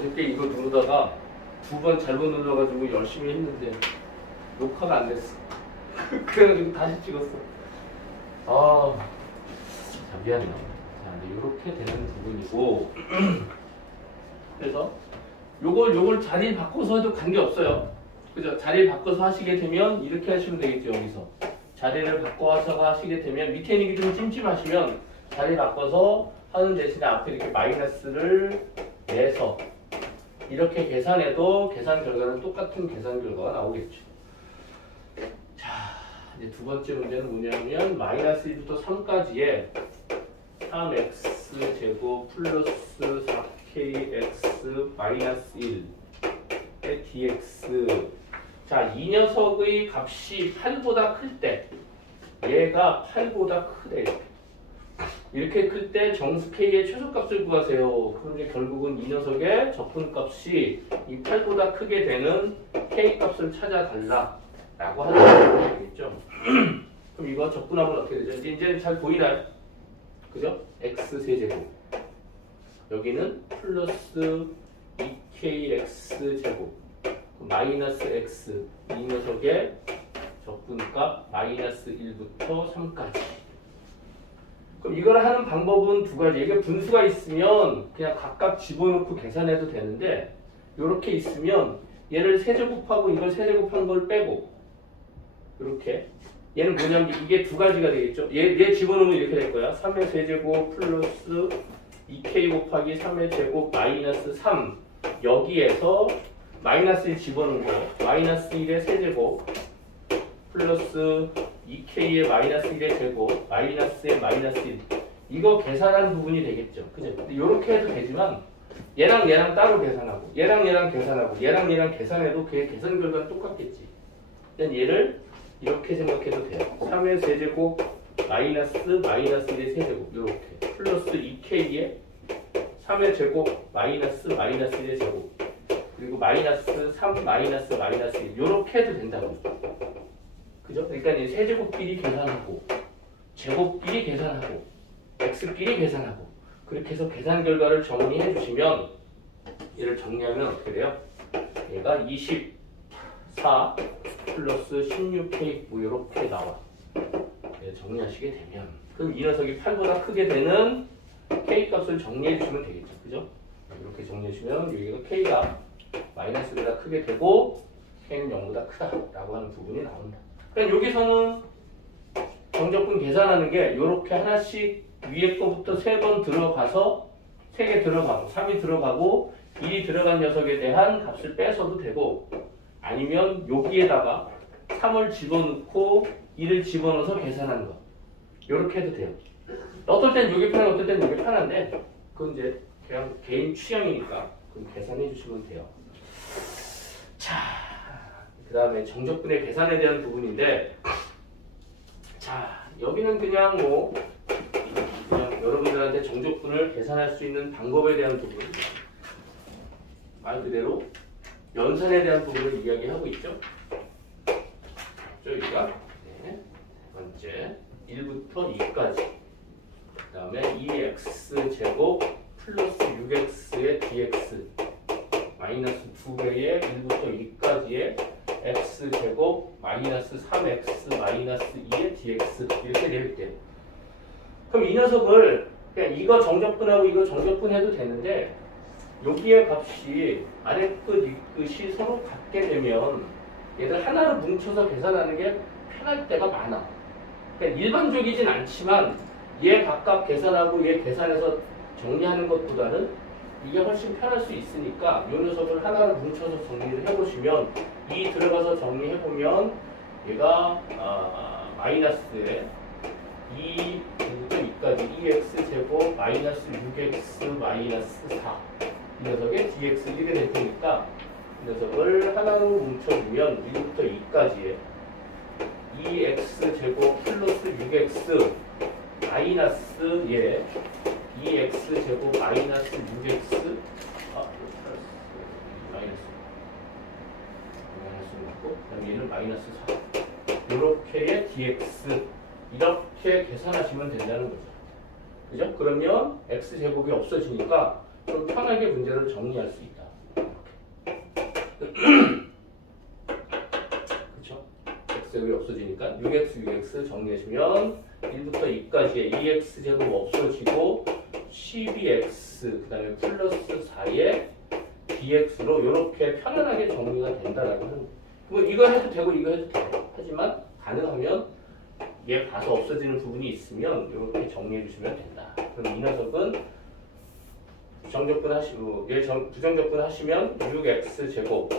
어저께 이거 누르다가 2번 잘못 눌러가지고 열심히 했는데 녹화가 안 됐어. 그래가지고 다시 찍었어. 자, 미안해요. 자, 근데 이렇게 되는 부분이고, 그래서 요걸 자리 바꿔서 해도 관계없어요. 그죠? 자리 바꿔서 하시게 되면 이렇게 하시면 되겠죠. 여기서 자리를 바꿔서 하시게 되면 밑에 있는 게 좀 찜찜하시면 자리 바꿔서 하는 대신에 앞에 이렇게 마이너스를 내서 이렇게 계산해도 계산 결과는 똑같은 계산 결과가 나오겠죠. 자, 이제 두 번째 문제는 뭐냐면 마이너스 1부터 3까지의 3x 제곱 플러스 4kx 마이너스 1의 dx. 자, 이 녀석의 값이 8보다 클 때 얘가 8보다 크대. 이렇게 클 때 정수 k의 최소값을 구하세요. 그럼 이제 결국은 이 녀석의 적분값이 이 8보다 크게 되는 k 값을 찾아달라 라고 하는 되겠죠. 그럼 이거 적분하면 어떻게 되죠? 이제 잘 보이나요? 그죠? x 세제곱 여기는 플러스 2kx 제곱 마이너스 x 이 녀석의 적분값 마이너스 1부터 3까지. 그럼 이걸 하는 방법은 두 가지. 이게 분수가 있으면 그냥 각각 집어넣고 계산해도 되는데 이렇게 있으면 얘를 세제곱하고 이걸 세제곱한 걸 빼고 이렇게 얘는 뭐냐면 이게 두 가지가 되겠죠. 얘 집어넣으면 이렇게 될 거야. 3의 세제곱 플러스 2k 곱하기 3의 제곱 마이너스 3 여기에서 마이너스 1 집어넣은 거 마이너스 1의 세제곱 플러스 2k의 마이너스 1의 제곱 마이너스의 마이너스 1 이거 계산한 부분이 되겠죠. 그죠? 근데 이렇게 해도 되지만 얘랑 따로 계산하고 얘랑 계산하고 얘랑 계산해도 그의 계산 결과는 똑같겠지. 그냥 얘를 이렇게 생각해도 돼요. 3의 세제곱 마이너스 1의 세제곱 이렇게 플러스 2k의 3의 제곱 마이너스 1의 제곱 그리고 마이너스 3 마이너스 1 이렇게 해도 된다고. 그죠? 그러니까 이 세제곱끼리 계산하고 제곱끼리 계산하고 x끼리 계산하고 그렇게 해서 계산 결과를 정리해 주시면 얘를 정리하면 어떻게 돼요? 얘가 24 플러스 16k 뭐 이렇게 나와. 정리하시게 되면 그럼 이 녀석이 8보다 크게 되는 k 값을 정리해 주시면 되겠죠. 그죠? 이렇게 정리해 주시면 여기가 k가 마이너스보다 크게 되고 k는 0보다 크다라고 하는 부분이 나온다. 그러니까 여기서는 정적분 계산하는 게 이렇게 하나씩 위에 거부터 3번 들어가서 3개 들어가고 3이 들어가고 1이 들어간 녀석에 대한 값을 빼서도 되고 아니면 여기에다가 3을 집어넣고 1을 집어넣어서 계산하는 거 이렇게 해도 돼요. 어떨 땐 이게 편하고 어떨 땐 이게 편한데 그건 이제 그냥 개인 취향이니까 그럼 계산해 주시면 돼요. 자, 그 다음에 정적분의 계산에 대한 부분인데 자, 여기는 그냥 그냥 여러분들한테 정적분을 계산할 수 있는 방법에 대한 부분 말 그대로 연산에 대한 부분을 이야기하고 있죠. 여기가 네, 번째 1부터 2까지 그 다음에 2x 제곱 플러스 6x의 dx 마이너스 2배의 1부터 2까지의 x 제곱 마이너스 3x 마이너스 2의 dx 이렇게 되어있대요. 그럼 이 녀석을 그냥 이거 정적분하고 이거 정적분 해도 되는데 여기의 값이 아래 끝, 위 끝이 서로 같게 되면 얘들 하나로 뭉쳐서 계산하는 게 편할 때가 많아. 그러니까 일반적이진 않지만 얘 각각 계산하고 얘 계산해서 정리하는 것보다는 이게 훨씬 편할 수 있으니까 이 녀석을 하나로 뭉쳐서 정리를 해보시면 이 들어가서 정리해보면 얘가 마이너스에 2부터 2까지 2x 제곱 마이너스 6x 마이너스 4 이 녀석의 dx 이렇게 될 테니까 이 녀석을 하나로 뭉쳐주면 1부터 2까지의 2x 제곱 플러스 6x 마이너스 얘 2x 제곱 마이너스 6x 마이너스 있고 그다음에 얘는 마이너스 4 이렇게의 dx 이렇게 계산하시면 된다는 거죠. 그죠? 그러면 x 제곱이 없어지니까 좀 편하게 문제를 정리할 수 있다. 그쵸? x 여기 없어지니까 6x, 6x 정리해주면 1부터 2까지의 2x 제곱 없어지고 12x 그 다음에 플러스 4의 dx로 이렇게 편안하게 정리가 된다라고 하는 거예요. 뭐 이거 해도 되고 이거 해도 돼요. 하지만 가능하면 얘 봐서 없어지는 부분이 있으면 이렇게 정리해 주시면 된다. 그럼 이 녀석은 부정적분 하시고 얘 부정적분 하시면 6x 제곱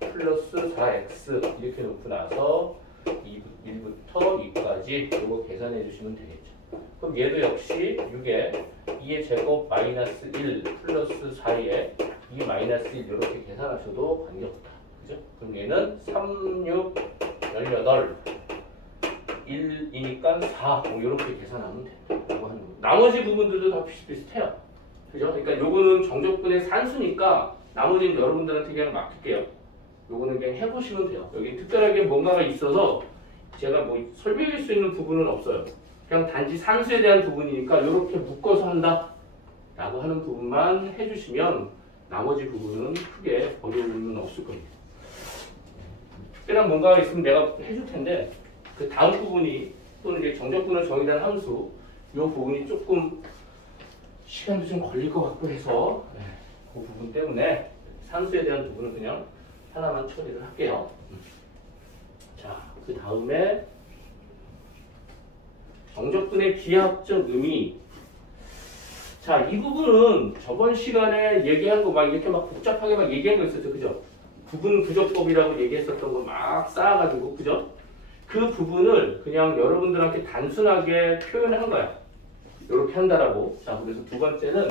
플러스 4x 이렇게 놓고 나서 1부터 2까지 이거 계산해 주시면 되겠죠. 그럼 얘도 역시 6에 2의 제곱 마이너스 1 플러스 4의 2 마이너스 1 이렇게 계산하셔도 관계없다. 그죠? 그럼 얘는 3, 6, 18 1이니까 4 뭐 이렇게 계산하면 된다고 하는 거예요. 나머지 부분들도 다 비슷비슷해요. 그죠? 그러니까 요거는 정적분의 산수니까 나머지는 여러분들한테 그냥 맡길게요. 요거는 그냥 해보시면 돼요. 여기 특별하게 뭔가가 있어서 제가 뭐 설명할 수 있는 부분은 없어요. 그냥 단지 산수에 대한 부분이니까 이렇게 묶어서 한다 라고 하는 부분만 해주시면 나머지 부분은 크게 어려움은 없을 겁니다. 특별한 뭔가가 있으면 내가 해줄 텐데 그 다음 부분이 또는 이제 정적분을 정의한 함수 이 부분이 조금 시간도 좀 걸릴 것 같고 해서 그 부분 때문에 산수에 대한 부분은 그냥 하나만 처리를 할게요. 자, 그 다음에 정적분의 기하학적 의미. 자, 이 부분은 저번 시간에 얘기한 거 막 이렇게 막 복잡하게 막 얘기한 거 있었죠. 그죠? 부분 부적법이라고 얘기했었던 거 막 쌓아가지고, 그죠? 그 부분을 그냥 여러분들한테 단순하게 표현한 거야. 이렇게 한다라고. 자, 그래서 두 번째는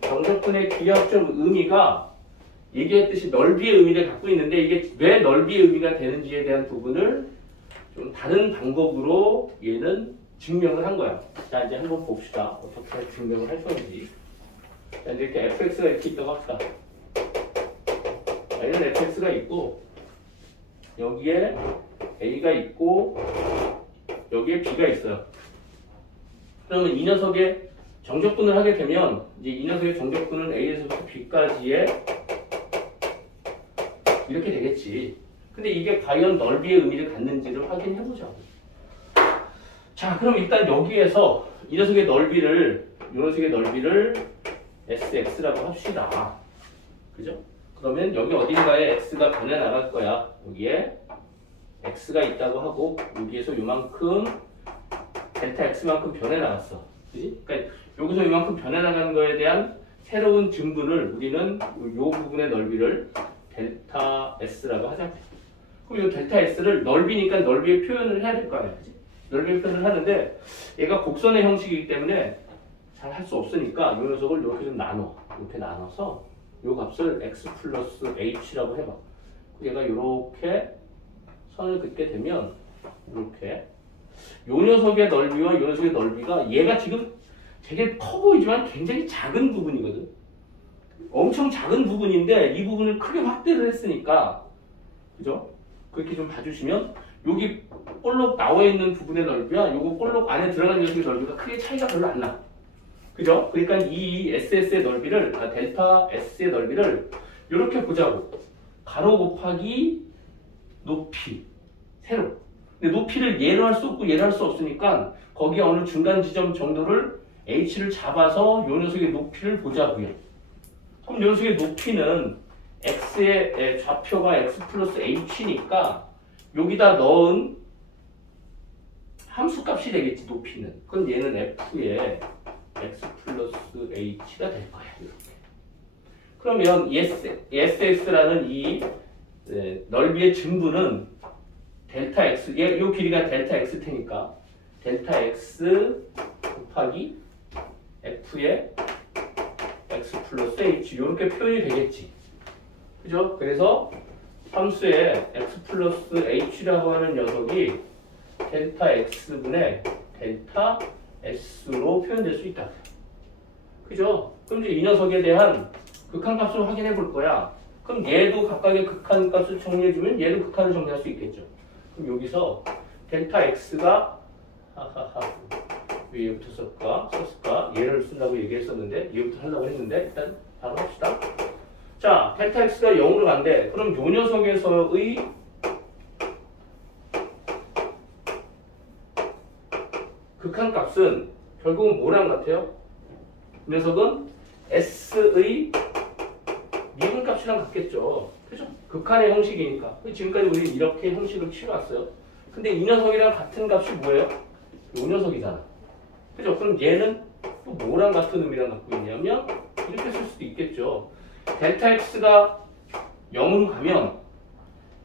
정적분의 기하학적 의미가 얘기했듯이 넓이의 의미를 갖고 있는데 이게 왜 넓이의 의미가 되는지에 대한 부분을 좀 다른 방법으로 얘는 증명을 한 거야. 자, 이제 한번 봅시다. 어떻게 증명을 할 건지. 자, 이제 이렇게 fx가 이렇게 있다고 합시다. 얘는 fx가 있고 여기에 a가 있고 여기에 b가 있어요. 그러면 이 녀석의 정적분을 하게 되면 이제 이 녀석의 정적분은 a에서부터 b까지의 이렇게 되겠지. 근데 이게 과연 넓이의 의미를 갖는지를 확인해보자고. 자, 그럼 일단 여기에서 이 녀석의 넓이를 이 녀석의 넓이를 sx라고 합시다. 그죠? 그러면 여기 어딘가에 x가 변해 나갈 거야. 여기에 x가 있다고 하고 여기에서 요만큼 델타 x만큼 변해 나갔어. 그지? 그러니까 여기서 이만큼 변해 나가는 거에 대한 새로운 증분을 우리는 요 부분의 넓이를 델타 s라고 하자고. 그럼 이 델타 s를 넓이니까 넓이의 표현을 해야 될 거 아니야. 그지? 넓이의 표현을 하는데 얘가 곡선의 형식이기 때문에 잘 할 수 없으니까 이 녀석을 이렇게 좀 나눠. 이렇게 나눠서 이 값을 x 플러스 h라고 해봐. 얘가 이렇게 선을 긋게 되면 이렇게 이 녀석의 넓이와 이 녀석의 넓이가 얘가 지금 되게 커 보이지만 굉장히 작은 부분이거든. 엄청 작은 부분인데 이 부분을 크게 확대를 했으니까 그죠? 그렇게 좀 봐주시면 여기 볼록 나와 있는 부분의 넓이와 요거 볼록 안에 들어간 녀석의 넓이가 크게 차이가 별로 안 나. 그죠? 그러니까 이 SS의 넓이를 델타 S의 넓이를 이렇게 보자고. 가로 곱하기 높이 세로. 근데 높이를 얘로 할 수 없고 얘로 할 수 없으니까 거기에 어느 중간 지점 정도를 H를 잡아서 요 녀석의 높이를 보자고요. 그럼 요 녀석의 높이는 X의 좌표가 X 플러스 H니까 여기다 넣은 함수값이 되겠지. 높이는. 그럼 얘는 F의 X 플러스 H가 될 거야. 이렇게. 그러면 SX라는 이 넓이의 증분은 델타 X, 이 길이가 델타 X 테니까 델타 X 곱하기 F의 X 플러스 H 이렇게 표현이 되겠지. 그죠? 그래서 함수의 X 플러스 H라고 하는 녀석이 델타 X분의 델타 S로 표현될 수 있다. 그죠? 그럼 이제 이 녀석에 대한 극한값을 확인해 볼 거야. 그럼 얘도 각각의 극한값을 정리해주면 얘도 극한을 정리할 수 있겠죠. 그럼 여기서 델타 X가 하하하. 왜 얘부터 썼을까? 얘를 쓴다고 얘기했었는데 얘부터 하려고 했는데 일단 바로 합시다. 자, 델타 x가 0으로 간대. 그럼 요 녀석에서의 극한값은 결국은 뭐랑 같아요? 이 녀석은 s의 미분값이랑 같겠죠. 그죠? 극한의 형식이니까. 지금까지 우리는 이렇게 형식을 취해왔어요. 근데 이 녀석이랑 같은 값이 뭐예요? 이 녀석이잖아. 그죠? 그럼 얘는 또 뭐랑 같은 의미랑 갖고 있냐면 이렇게 쓸 수도 있겠죠. 델타 x가 0으로 가면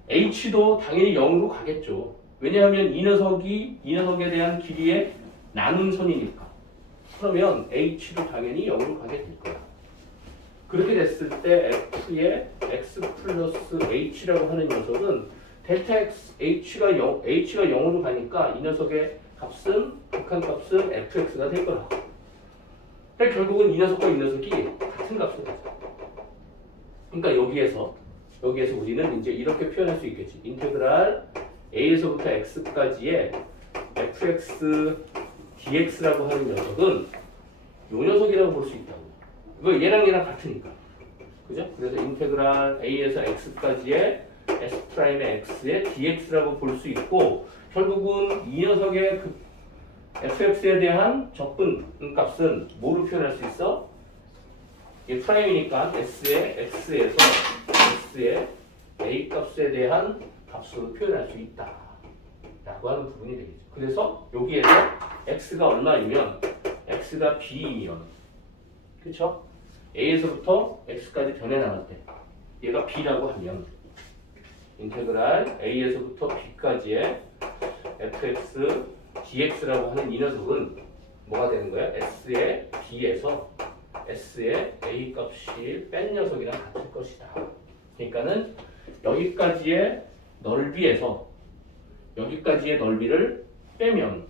h도 당연히 0으로 가겠죠. 왜냐하면 이 녀석에 대한 길이의 나눔선이니까. 그러면 h도 당연히 0으로 가게 될 거야. 그렇게 됐을 때 f의 x 플러스 h라고 하는 녀석은 델타 x, h가 0으로 가니까 이 녀석의 값은, 극한값은 fx가 될 거라. 그러니까 결국은 이 녀석과 이 녀석이 같은 값을 가져. 그러니까 여기에서 우리는 이제 이렇게 표현할 수 있겠지. 인테그랄 a에서부터 x까지의 fx dx라고 하는 녀석은 이 녀석이라고 볼 수 있다고. 이거 얘랑 같으니까. 그죠? 그래서 인테그랄 a에서 x까지의 s'의 x의 dx라고 볼 수 있고, 결국은 이 녀석의 그 fx에 대한 적분 값은 뭐로 표현할 수 있어? 이게 프라임이니까 s의 x에서 s의 a 값에 대한 값으로 표현할 수 있다 라고 하는 부분이 되겠죠. 그래서 여기에서 x가 얼마이면 x가 b이면, 그쵸? a에서부터 x까지 변해 나갈 때 얘가 b라고 하면 인테그랄 a에서부터 b까지의 fx dx라고 하는 이 녀석은 뭐가 되는 거야? s의 b에서 s의 a 값이 뺀 녀석이랑 같을 것이다. 그러니까는 여기까지의 넓이에서 여기까지의 넓이를 빼면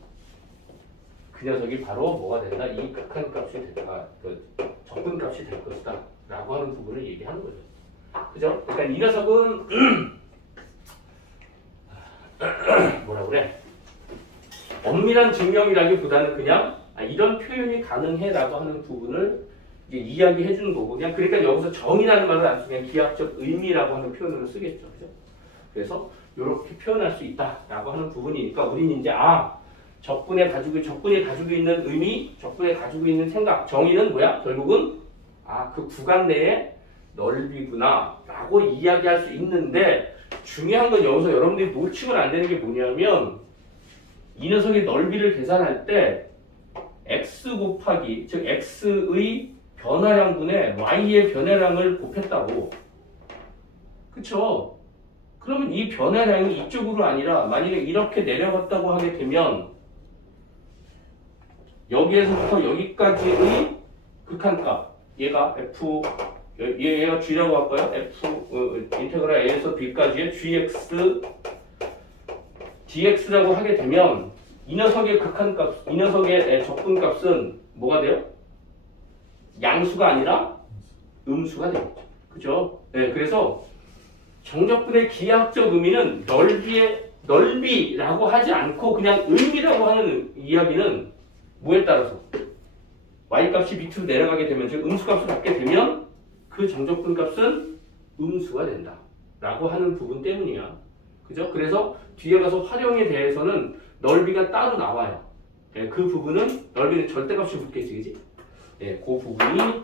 그 녀석이 바로 뭐가 된다? 이 극한값이 된다. 그 적분값이 될 것이다 라고 하는 부분을 얘기하는 거죠. 그죠? 그러니까 이 녀석은 뭐라 그래? 엄밀한 증명이라기보다는 그냥 이런 표현이 가능해 라고 하는 부분을 이제 이야기해 주는 거고, 그냥 그러니까 여기서 정의라는 말을 안 쓰고 그냥 기하학적 의미라고 하는 표현으로 쓰겠죠. 그죠? 그래서 이렇게 표현할 수 있다 라고 하는 부분이니까 우리는 이제 적분이 가지고 있는 의미, 적분이 가지고 있는 생각, 정의는 뭐야? 결국은 그 구간 내의 넓이구나 라고 이야기할 수 있는데, 중요한 건 여기서 여러분들이 놓치면 안 되는 게 뭐냐면 이 녀석의 넓이를 계산할 때 x 곱하기, 즉 x의 변화량분의 y의 변화량을 곱했다고. 그쵸? 그러면 이 변화량이 이쪽으로 아니라 만약에 이렇게 내려갔다고 하게 되면 여기에서부터 여기까지의 극한값, 얘가 얘가 g라고 할까요? 인테그랄 a에서 b까지의 gx dx라고 하게 되면 이 녀석의 극한값, 이 녀석의 적분값은 뭐가 돼요? 양수가 아니라 음수가 되겠죠. 그죠? 네, 그래서 정적분의 기하학적 의미는 넓이라고 하지 않고 그냥 의미라고 하는 이야기는 뭐에 따라서 y값이 밑으로 내려가게 되면, 즉 음수값을 갖게 되면 그 정적분 값은 음수가 된다 라고 하는 부분 때문이야. 그죠? 그래서 뒤에 가서 활용에 대해서는 넓이가 따로 나와요. 네, 그 부분은 넓이는 절대값이 붙겠지, 그지? 네, 그 부분이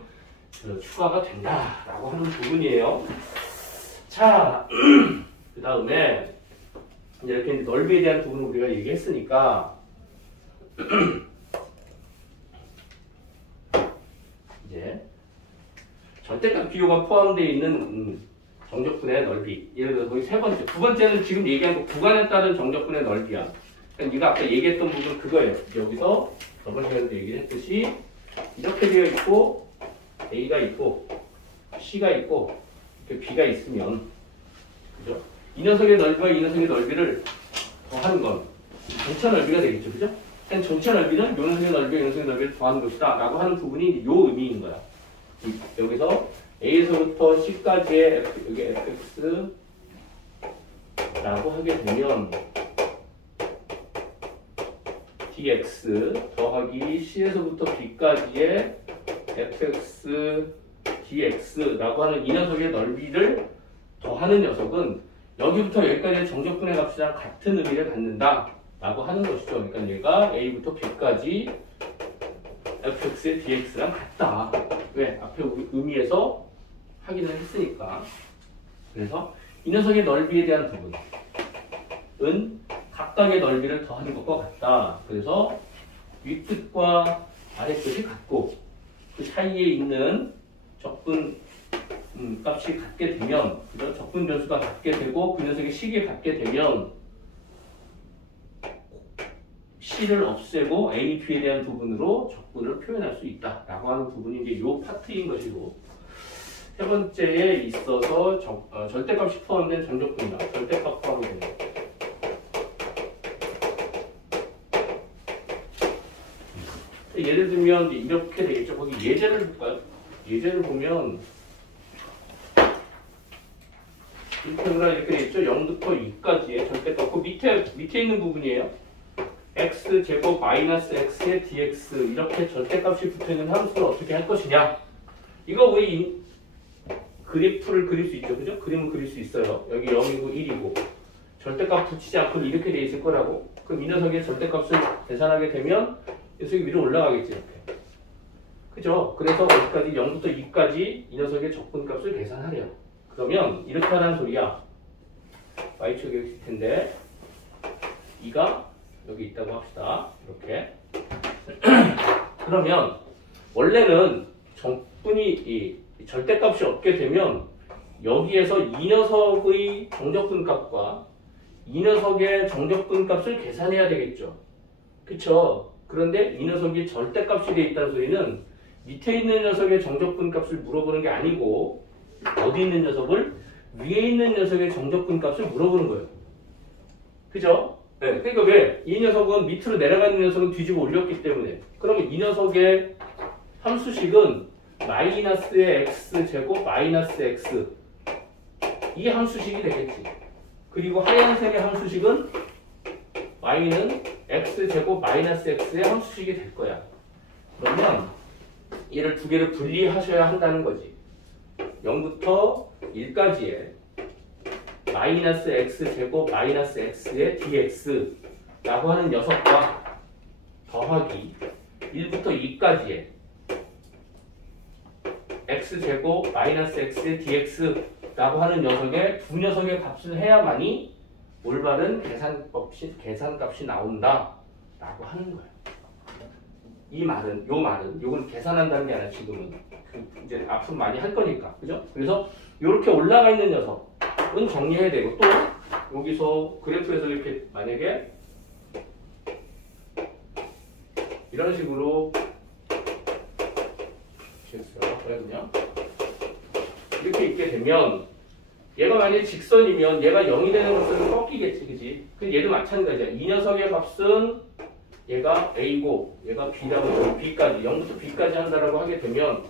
추가가 된다라고 하는 부분이에요. 자, 그 다음에 이렇게 넓이에 대한 부분을 우리가 얘기했으니까 이제 절대값 비호가 포함되어 있는 정적분의 넓이. 예를 들어서 거기 세 번째, 두 번째는 지금 얘기한 거 구간에 따른 정적분의 넓이야. 그러니까 네가 아까 얘기했던 부분 그거예요. 여기서 저번 시간에도 얘기를 했듯이 이렇게 되어 있고 A가 있고 C가 있고 이렇게 B가 있으면, 그죠? 이 녀석의 넓이와 이 녀석의 넓이를 더하는 건 전체 넓이가 되겠죠, 그죠? 그냥 전체 넓이는 이 녀석의 넓이와 이 녀석의 넓이를 더하는 것이다 라고 하는 부분이 이 의미인 거야. 여기서 A에서부터 C까지의 여기 fx라고 하게 되면 dx 더하기 c에서부터 b까지의 fx dx라고 하는 이 녀석의 넓이를 더하는 녀석은 여기부터 여기까지의 정적분의 값이랑 같은 의미를 갖는다 라고 하는 것이죠. 그러니까 얘가 a부터 b까지 fx의 dx랑 같다. 왜? 앞에 의미에서 확인을 했으니까. 그래서 이 녀석의 넓이에 대한 부분은 각각의 넓이를 더하는 것과 같다. 그래서 윗끝과 아랫끝이 같고 그 사이에 있는 적분 값이 같게 되면, 그죠? 적분 변수가 같게 되고 그 녀석의 식이 같게 되면 C를 없애고 A, B에 대한 부분으로 적분을 표현할 수 있다라고 하는 부분이 이제 요 파트인 것이고, 세 번째에 있어서 절대값이 포함된 정적분이다. 절대값 포함된 거. 예를 들면 이렇게 되겠죠. 거기 예제를 볼까요? 예제를 보면 인테그랄 이렇게 되겠죠. 0부터 2까지의 절대값. 그 밑에 있는 부분이에요. x제곱 마이너스 x의 dx 이렇게 절대값이 붙어있는 함수를 어떻게 할 것이냐. 이거 우리 그래프를 그릴 수 있죠. 그죠? 그림을 그릴 수 있어요. 여기 0이고 1이고 절대값 붙이지 않고 이렇게 돼 있을 거라고. 그럼 이 녀석의 절대값을 계산하게 되면 녀석이 위로 올라가겠지. 이렇게. 그죠? 그래서 어디까지 0부터 2까지 이 녀석의 적분값을 계산하래요. 그러면 이렇게 하라는 소리야. y축이 여기 있을 텐데 2가 여기 있다고 합시다. 이렇게. 그러면 원래는 적분이 이 절대값이 없게 되면 여기에서 이 녀석의 정적분 값과 이 녀석의 정적분 값을 계산해야 되겠죠. 그쵸? 그런데 이 녀석이 절대값이 되어 있다는 소리는 밑에 있는 녀석의 정적분 값을 물어보는 게 아니고 어디 있는 녀석을? 위에 있는 녀석의 정적분 값을 물어보는 거예요. 그죠? 네. 그러니까 왜? 이 녀석은 밑으로 내려가는 녀석은 뒤집어 올렸기 때문에. 그러면 이 녀석의 함수식은 마이너스의 x제곱 마이너스 x 이 함수식이 되겠지. 그리고 하얀색의 함수식은 y는 x제곱 마이너스 x의 함수식이 될 거야. 그러면 얘를 두 개를 분리하셔야 한다는 거지. 0부터 1까지의 마이너스 x제곱 마이너스 x의 dx라고 하는 녀석과 더하기 1부터 2까지의 x제곱 마이너스 x의 dx라고 하는 녀석의 두 녀석의 값을 해야만이 올바른 계산값이 나온다 라고 하는 거예요. 요건 계산한다는 게 아니라 지금은 이제 앞으로 많이 할 거니까. 그죠? 그래서 이렇게 올라가 있는 녀석은 정리해야 되고, 또 여기서 그래프에서 이렇게 만약에 이런 식으로 이렇게 있게 되면 얘가 만약에 직선이면 얘가 0이 되는 것은 꺾이겠지. 그지? 그 얘도 마찬가지야. 이 녀석의 값은 얘가 A고 얘가 B라고 B까지 0부터 B까지 한다라고 하게 되면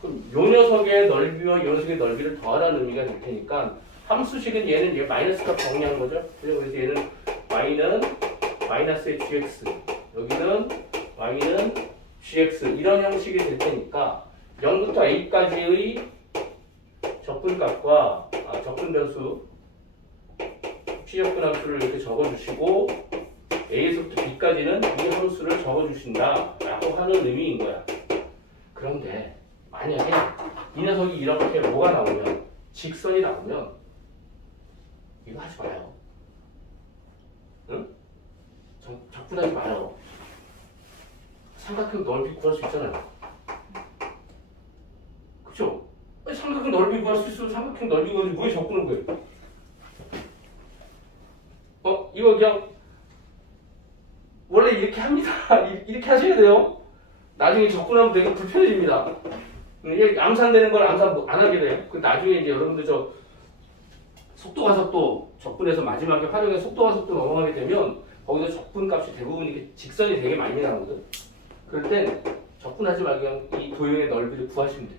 그럼 요 녀석의 넓이와 요 녀석의 넓이를 더하라는 의미가 될 테니까 함수식은 얘는 마이너스 값 정리한 거죠. 그래서 얘는 y는 마이너스의 gx 여기는 y는 gx 이런 형식이 될 테니까 0부터 a까지의 적분값과 적분 변수 피적분 함수를 이렇게 적어주시고 a에서부터 b까지는 이 함수를 적어주신다 라고 하는 의미인 거야. 그런데 만약에 이 녀석이 이렇게 뭐가 나오면 직선이 나오면 이거 하지 마요. 응? 적분하지 마요. 삼각형 넓이 구할 수 있잖아요. 그쵸? 삼각형 넓이 구할 수 있으면 삼각형 넓이 구하지 왜 적분을 구해요? 이거 그냥 원래 이렇게 합니다. 이렇게 하셔야 돼요. 나중에 적분하면 되게 불편해집니다. 이게 암산되는 걸 암산 안 하게 돼요. 그 나중에 이제 여러분들 속도가 속도 적분해서 마지막에 활용해 속도가 속도 넘어가게 되면 거기서 적분 값이 대부분 이렇게 직선이 되게 많이 나오거든. 그럴 땐 적분하지 말고 그냥 이 도형의 넓이를 구하시면 돼요.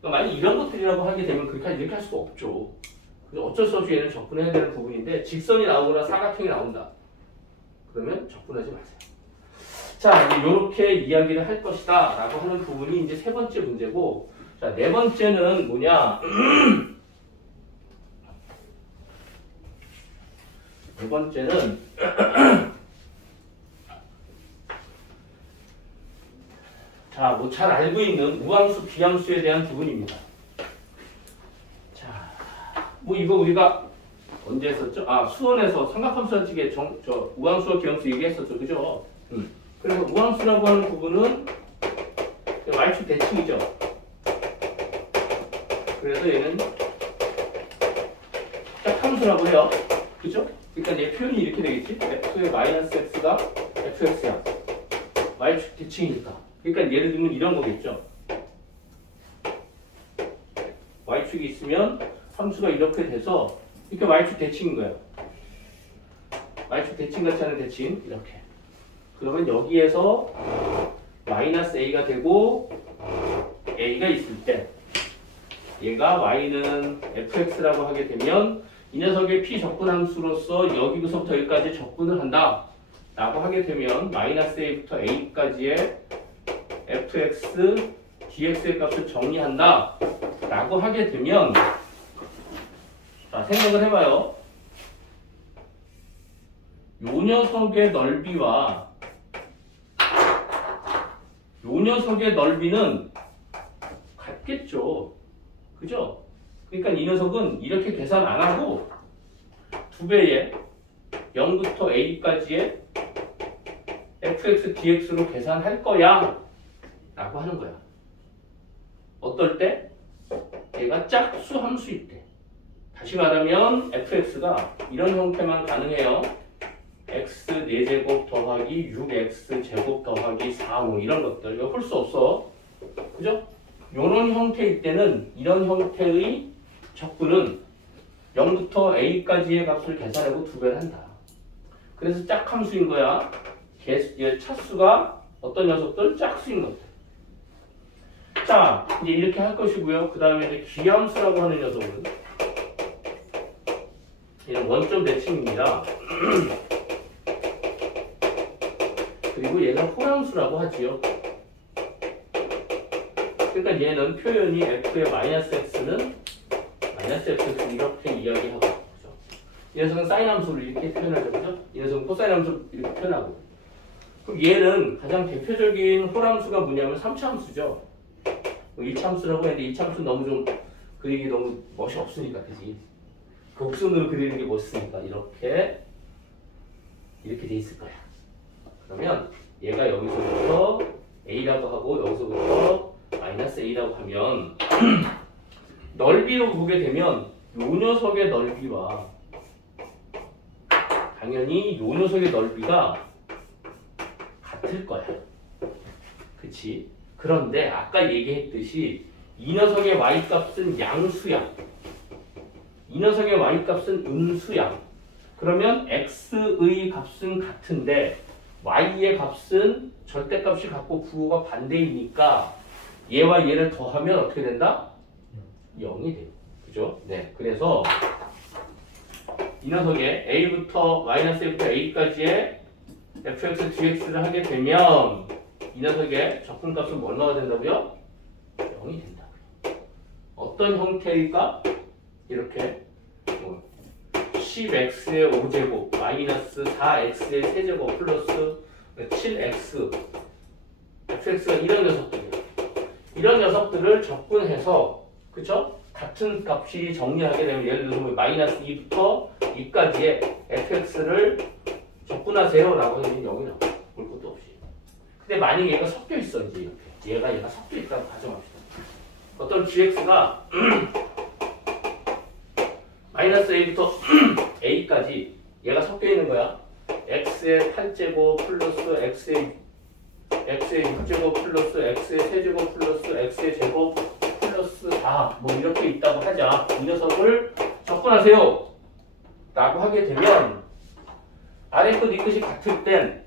그러니까 만약 이런 것들이라고 하게 되면 이렇게 할 수가 없죠. 어쩔 수 없이 얘는 적분해야 되는 부분인데 직선이 나오거나 사각형이 나온다. 그러면 적분하지 마세요. 자, 이제 이렇게 이야기를 할 것이다 라고 하는 부분이 이제 세 번째 문제고, 자, 네 번째는 뭐냐? 네 번째는 자, 뭐 잘 알고 있는 우함수, 비함수에 대한 부분입니다. 자, 뭐 이거 우리가 언제 했었죠? 아, 수원에서 삼각함수한식의 우함수와 기함수 얘기했었죠, 그죠? 그래서 우함수라고 하는 부분은 Y축 대칭이죠. 그래서 얘는 짝함수라고 해요, 그죠? 그러니까 얘 표현이 이렇게 되겠지? F의 마이너스 X가 FX야. Y축 대칭이니까. 그러니까 예를 들면 이런 거겠죠. Y축이 있으면 함수가 이렇게 돼서 이렇게 Y축 대칭인 거예요. Y축 대칭 같지 않은 대칭 이렇게. 그러면 여기에서 마이너스 A가 되고 A가 있을 때 얘가 Y는 FX라고 하게 되면 이 녀석의 P 적분함수로서 여기서부터 여기까지 적분을 한다 라고 하게 되면 마이너스 A부터 A까지의 fx, dx의 값을 정리한다 라고 하게 되면, 자, 생각을 해봐요. 요 녀석의 넓이와 요 녀석의 넓이는 같겠죠, 그죠? 그러니까 이 녀석은 이렇게 계산 안 하고 2배의 0부터 a까지의 fx, dx로 계산할 거야 라고 하는 거야. 어떨 때? 얘가 짝수 함수일 때. 다시 말하면 fx가 이런 형태만 가능해요. x 4제곱 더하기 6x 제곱 더하기 4, 뭐 이런 것들. 이거 풀 수 없어. 그죠? 이런 형태일 때는 이런 형태의 적분은 0부터 a까지의 값을 계산하고 2배를 한다. 그래서 짝함수인 거야. 차수가 어떤 녀석들? 짝수인 것들. 자, 이제 이렇게 할 것이고요. 그 다음에 이제 기함수라고 하는 녀석은 얘는 원점 대칭입니다. 그리고 얘는 호랑수라고 하지요. 그러니까 얘는 표현이 f의 마이너스 x는 마이너스 fx 이렇게 이야기하고, 그죠? 이 녀석은 사인 함수를 이렇게 표현하죠, 그죠? 이 녀석은 코사인 함수를 이렇게 표현하고. 그럼 얘는 가장 대표적인 호랑수가 뭐냐면 3차 함수죠. 1차 함수라고 했는데 2차 함수는 너무 좀 그리기 너무 멋이 없으니까, 그지? 곡선으로 그리는 게 멋있으니까 이렇게 돼 있을 거야. 그러면 얘가 여기서부터 a라고 하고 여기서부터 마이너스 a라고 하면 넓이로 보게 되면 요 녀석의 넓이와 당연히 요 녀석의 넓이가 같을 거야. 그치? 그런데 아까 얘기했듯이 이 녀석의 y값은 양수야. 이 녀석의 y값은 음수야. 그러면 x의 값은 같은데 y의 값은 절대값이 같고 부호가 반대이니까 얘와 얘를 더하면 어떻게 된다? 0이 돼요. 그죠? 네. 그래서 이 녀석의 a부터 마이너스 a부터 a까지의 fx, dx를 하게 되면 이 녀석의 적분값은 얼마가 된다고요? 0이 된다고요. 어떤 형태일까? 이렇게 10x의 5제곱 마이너스 4x의 세제곱 플러스 7x fx가 이런 녀석들이에요. 이런 녀석들을 적분해서, 그쵸? 같은 값이 정리하게 되면 예를 들어서 마이너스 2부터 2까지의 fx를 적분하세요 라고 하면 0이 나와요. 볼 것도 없이. 근데 만약에 얘가 섞여 있어, 이제 이렇게. 얘가 섞여 있다고 가정합시다. 어떤 gx가 마이너스 a부터 a까지 얘가 섞여 있는 거야. x의 8제곱 플러스 x의 6제곱 플러스 x의 세제곱 플러스 x의 제곱 플러스 4 뭐 이렇게 있다고 하자. 이 녀석을 적분하세요 라고 하게 되면 아래 끝, 이 끝이 같을 땐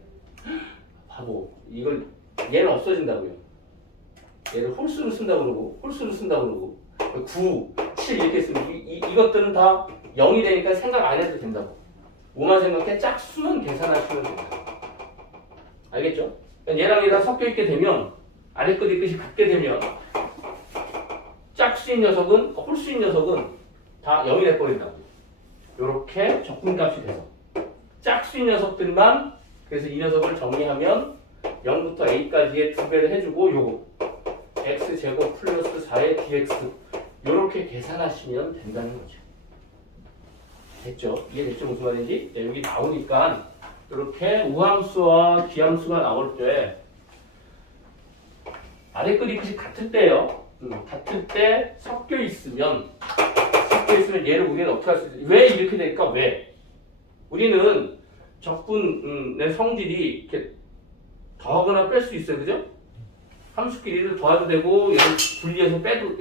바보, 이걸 얘는 없어진다고요. 얘를 홀수로 쓴다고 그러고 홀수로 쓴다고 그러고 9, 7 이렇게 쓰면 이것들은 다 0이 되니까 생각 안 해도 된다고. 뭐만 생각해? 짝수만 계산하시면 된다. 알겠죠? 얘랑 얘랑 섞여 있게 되면 아래 끝이 끝이 같게 되면 짝수인 녀석은 홀수인 녀석은 다 0이 돼버린다고. 이렇게 적분값이 돼서 짝수인 녀석들만 그래서 이 녀석을 정리하면 0부터 a까지의 2배를 해주고 요거 x제곱 플러스 4의 dx 이렇게 계산하시면 된다는 거죠. 됐죠? 이해됐죠? 무슨 말인지? 네, 여기 나오니까 이렇게 우함수와 기함수가 나올 때 아래 끝이 끝이 같을 때요. 같을 때 섞여 있으면 얘를 우리는 어떻게 할 수 있어요? 왜 이렇게 될까? 왜? 우리는 적분의 성질이 이렇게 더하거나 뺄 수 있어요. 그죠? 함수끼리를 더해도 되고 얘를 분리해서 빼도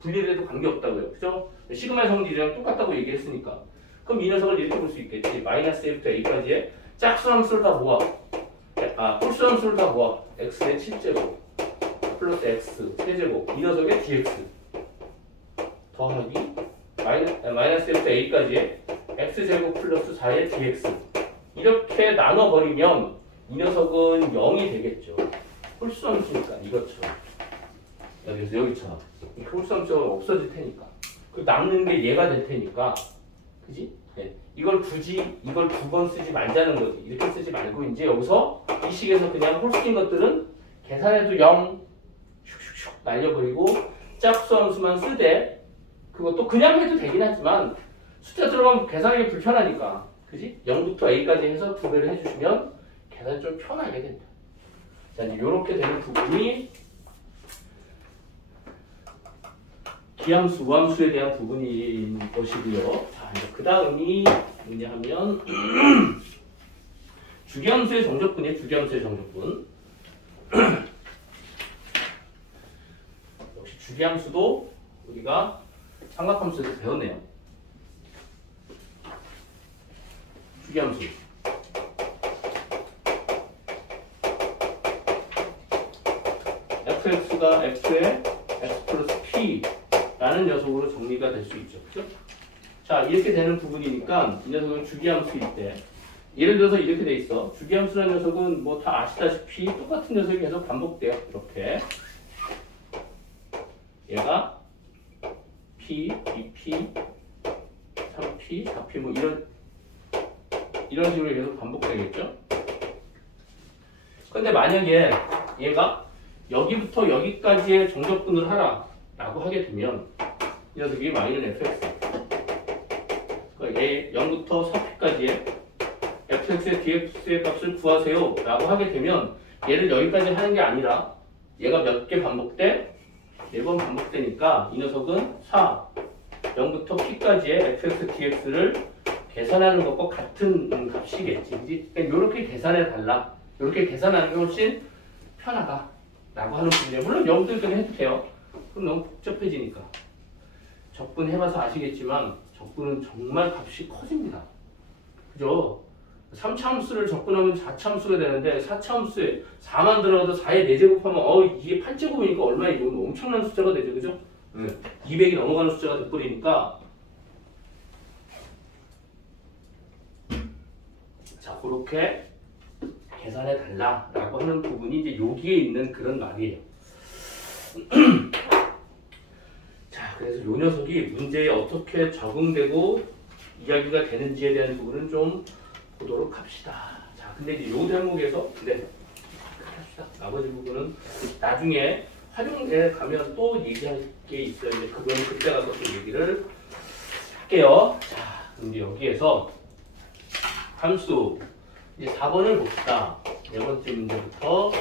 분리를 해도 관계없다고요. 그죠? 시그마의 성질이랑 똑같다고 얘기했으니까. 그럼 이 녀석을 이렇게 볼 수 있겠지. 마이너스 a부터 a까지의 짝수 함수를 다 모아. 홀수 함수를 다 모아. x의 7제곱 플러스 x 세제곱 이 녀석의 dx 더하기 마이너스 a부터 a까지의 x제곱 플러스 4의 dx 이렇게 나눠버리면 이 녀석은 0이 되겠죠. 홀수 함수니까 이것처럼 여기서 여기처럼 홀수 함수가 없어질 테니까 그 남는 게 얘가 될 테니까 그지? 네. 이걸 굳이 이걸 두 번 쓰지 말자는 거지. 이렇게 쓰지 말고 이제 여기서 이 식에서 그냥 홀수인 것들은 계산해도 0 슉슉슉 날려버리고 짝수 함수만 쓰되 그것도 그냥 해도 되긴 하지만 숫자 들어가면 계산하기 불편하니까 그지? 0부터 a까지 해서 2배를 해주시면 계산이 좀 편하게 된다. 자, 이제 이렇게 되는 부분이 기함수, 우함수에 대한 부분인 것이고요. 자, 이제 그 다음이 뭐냐 하면 주기함수의 정적분이에요. 주기함수의 정적분. 역시 주기함수도 우리가 삼각함수에서 배웠네요. 주기함수. fx가 x의 x 플러스 p라는 녀석으로 정리가 될 수 있죠. 그렇죠? 자, 이렇게 되는 부분이니까 이 녀석은 주기함수일 때 예를 들어서 이렇게 돼 있어. 주기함수라는 녀석은 뭐 다 아시다시피 똑같은 녀석이 계속 반복돼요. 이렇게 얘가 p, 2p, 3p, 4p 뭐 이런 식으로 계속 반복되겠죠. 근데 만약에 얘가 여기부터 여기까지의 정적분을 하라 라고 하게 되면 이 녀석이 마이너스 fx 그러니까 얘 0부터 4p까지의 fx의 dx의 값을 구하세요 라고 하게 되면 얘를 여기까지 하는 게 아니라 얘가 몇 개 반복돼? 4번 반복되니까 이 녀석은 4 0부터 p까지의 fx dx를 계산하는 것과 같은 값이겠지. 그러니까 이렇게 계산해 달라. 이렇게 계산하는 게 훨씬 편하다 라고 하는 부분이에요. 물론 0들까지 해도 돼요. 그럼 너무 복잡해지니까. 적분 해봐서 아시겠지만 적분은 정말 값이 커집니다. 그죠? 3차 함수를 적분하면 4차 함수가 되는데 4차 함수에 4만 들어가도 4에 4제곱하면 이게 8제곱이니까 얼마나 이거 엄청난 숫자가 되죠. 그죠? 200이 넘어가는 숫자가 돼버리니까 자, 그렇게 계산해 달라라고 하는 부분이 이제 여기에 있는 그런 말이에요. 자, 그래서 이 녀석이 문제에 어떻게 적응되고 이야기가 되는지에 대한 부분은 좀 보도록 합시다. 자, 근데 이제 이 대목에서 합시다. 나머지 부분은 나중에 활용에 가면 또 얘기할 게 있어요. 이제 그거는 그때 가서 또 얘기를 할게요. 자, 근데 여기에서 함수 이제 4번을 봅시다. 네 번째 문제부터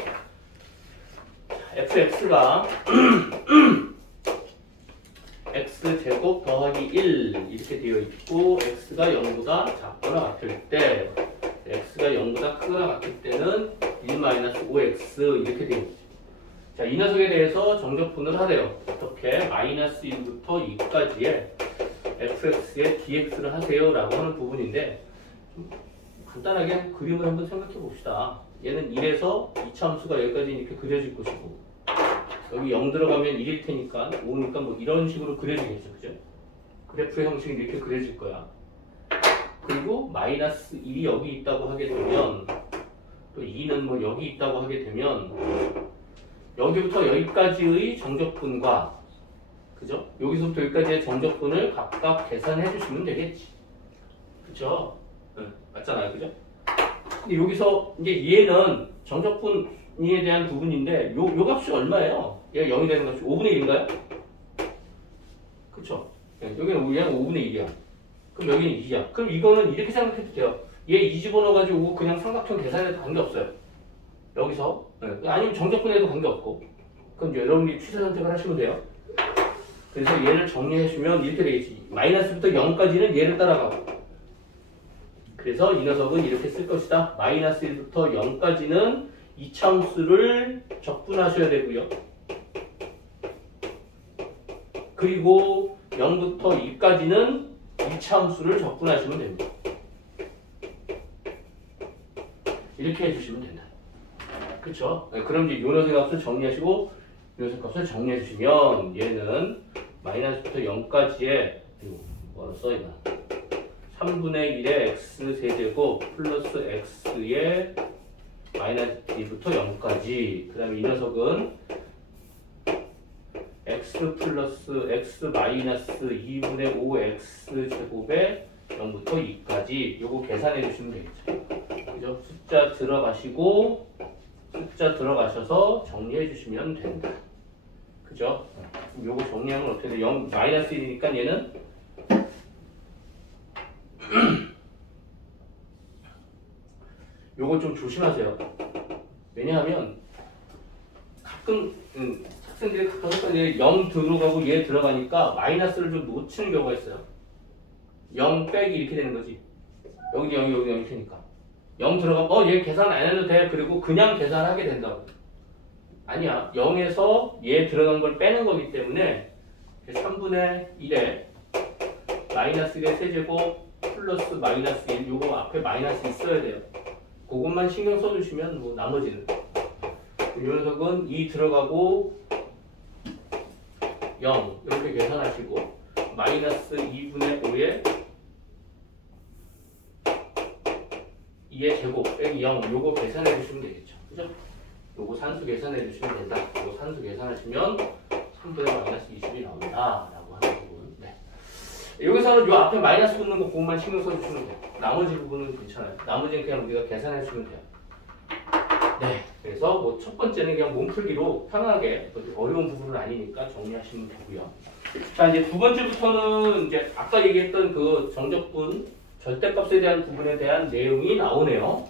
fx가 x제곱 더하기 1 이렇게 되어 있고 x가 0보다 작거나 같을 때 x가 0보다 크거나 같을 때는 1-5x 이렇게 되어 있죠. 자, 이 녀석에 대해서 정적분을 하래요. 어떻게? 마이너스 1부터 2까지의 fx의 dx를 하세요 라고 하는 부분인데 간단하게 그림을 한번 생각해 봅시다. 얘는 1에서 2차 함수가 여기까지 이렇게 그려질 것이고 여기 0 들어가면 1일 테니까 5니까 뭐 이런 식으로 그려지겠죠. 그죠? 그래프 형식이 이렇게 그려질 거야. 그리고 마이너스 1이 여기 있다고 하게 되면 또 2는 뭐 여기 있다고 하게 되면 여기부터 여기까지의 정적분과 그죠? 여기서부터 여기까지의 정적분을 각각 계산해 주시면 되겠지. 그죠? 네, 맞잖아요. 그죠? 근데 여기서 이제 얘는 정적분에 대한 부분인데 요 값이 얼마예요? 얘가 0이 되는 값이 5분의 1인가요? 그쵸? 네, 여기는 얘가 5분의 1이야. 그럼 여기는 2야. 그럼 이거는 이렇게 생각해도 돼요. 얘 2 집어넣어가지고 그냥 삼각형 계산해도 관계없어요. 여기서. 네. 아니면 정적분에도 관계없고. 그럼 이제 여러분이 취사 선택을 하시면 돼요. 그래서 얘를 정리해주면 이렇게 되겠지. 마이너스부터 0까지는 얘를 따라가고. 그래서 이 녀석은 이렇게 쓸 것이다. 마이너스 1부터 0까지는 이차함수를 적분하셔야 되고요. 그리고 0부터 2까지는 이차함수를 적분하시면 됩니다. 이렇게 해주시면 된다. 그쵸? 네, 그럼 이제 요 녀석 값을 정리하시고 요 녀석 값을 정리해 주시면 얘는 마이너스부터 0까지의 뭐로 써 이거 3분의 1의 x 세제곱 플러스 x의 마이너스 2부터 0까지 그 다음에 이 녀석은 x 플러스 x 마이너스 2분의 5x 제곱에 0부터 2까지 요거 계산해 주시면 되겠죠. 그죠? 숫자 들어가시고 숫자 들어가셔서 정리해 주시면 된다. 그죠? 요거 정리하면 어떻게 돼? 0 마이너스 1이니까 얘는 요거 좀 조심하세요. 왜냐하면 가끔 학생들이 가끔 0 들어가고 얘 들어가니까 마이너스를 좀 놓치는 경우가 있어요. 0 빼기 이렇게 되는 거지. 여기 0이 여기 0이 되니까 0 들어가면 얘 계산 안 해도 돼. 그리고 그냥 계산하게 된다고. 아니야. 0에서 얘 들어간 걸 빼는 거기 때문에 3분의 1에 마이너스의 세제곱 플러스 마이너스 1 요거 앞에 마이너스 있어야 돼요. 그것만 신경 써주시면 뭐 나머지는 이 녀석은 2 들어가고 0 이렇게 계산하시고 마이너스 2분의 5에 2의 제곱 빼기 0 요거 계산해 주시면 되겠죠. 그죠? 요거 산수 계산해 주시면 된다. 요거 산수 계산하시면 3분의 마이너스 20이 나온다 라고 하는 부분. 네. 여기서는 요 앞에 마이너스 붙는 거 그것만 신경 써주시면 돼요. 나머지 부분은 괜찮아요. 나머지는 그냥 우리가 계산해 주시면 돼요. 네. 그래서 뭐 첫 번째는 그냥 몸풀기로 편하게 어려운 부분은 아니니까 정리하시면 되고요. 자, 이제 두 번째부터는 이제 아까 얘기했던 그 정적분 절대값에 대한 부분에 대한 내용이 나오네요.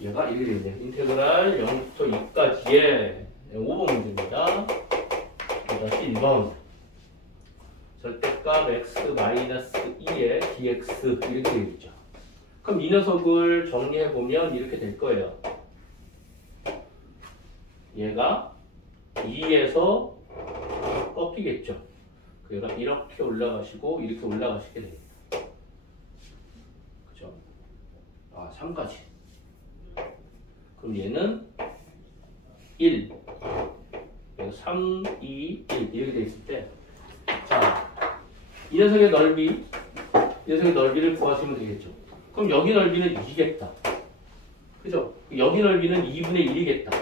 얘가 이렇게 되네. 인테그랄 0부터 2까지의 5번 문제입니다. 다시 1번. 절대값 x-2의 dx 이렇게 되어 있죠. 그럼 이 녀석을 정리해보면 이렇게 될 거예요. 얘가 2에서 꺾이겠죠. 얘가 이렇게 올라가시고 이렇게 올라가시게 됩니다. 그죠? 3까지. 그럼 얘는 1, 3, 2, 1 이렇게 돼 있을 때, 자, 이 녀석의 넓이를 구하시면 되겠죠. 그럼 여기 넓이는 2겠다. 그죠? 여기 넓이는 2분의 1이겠다.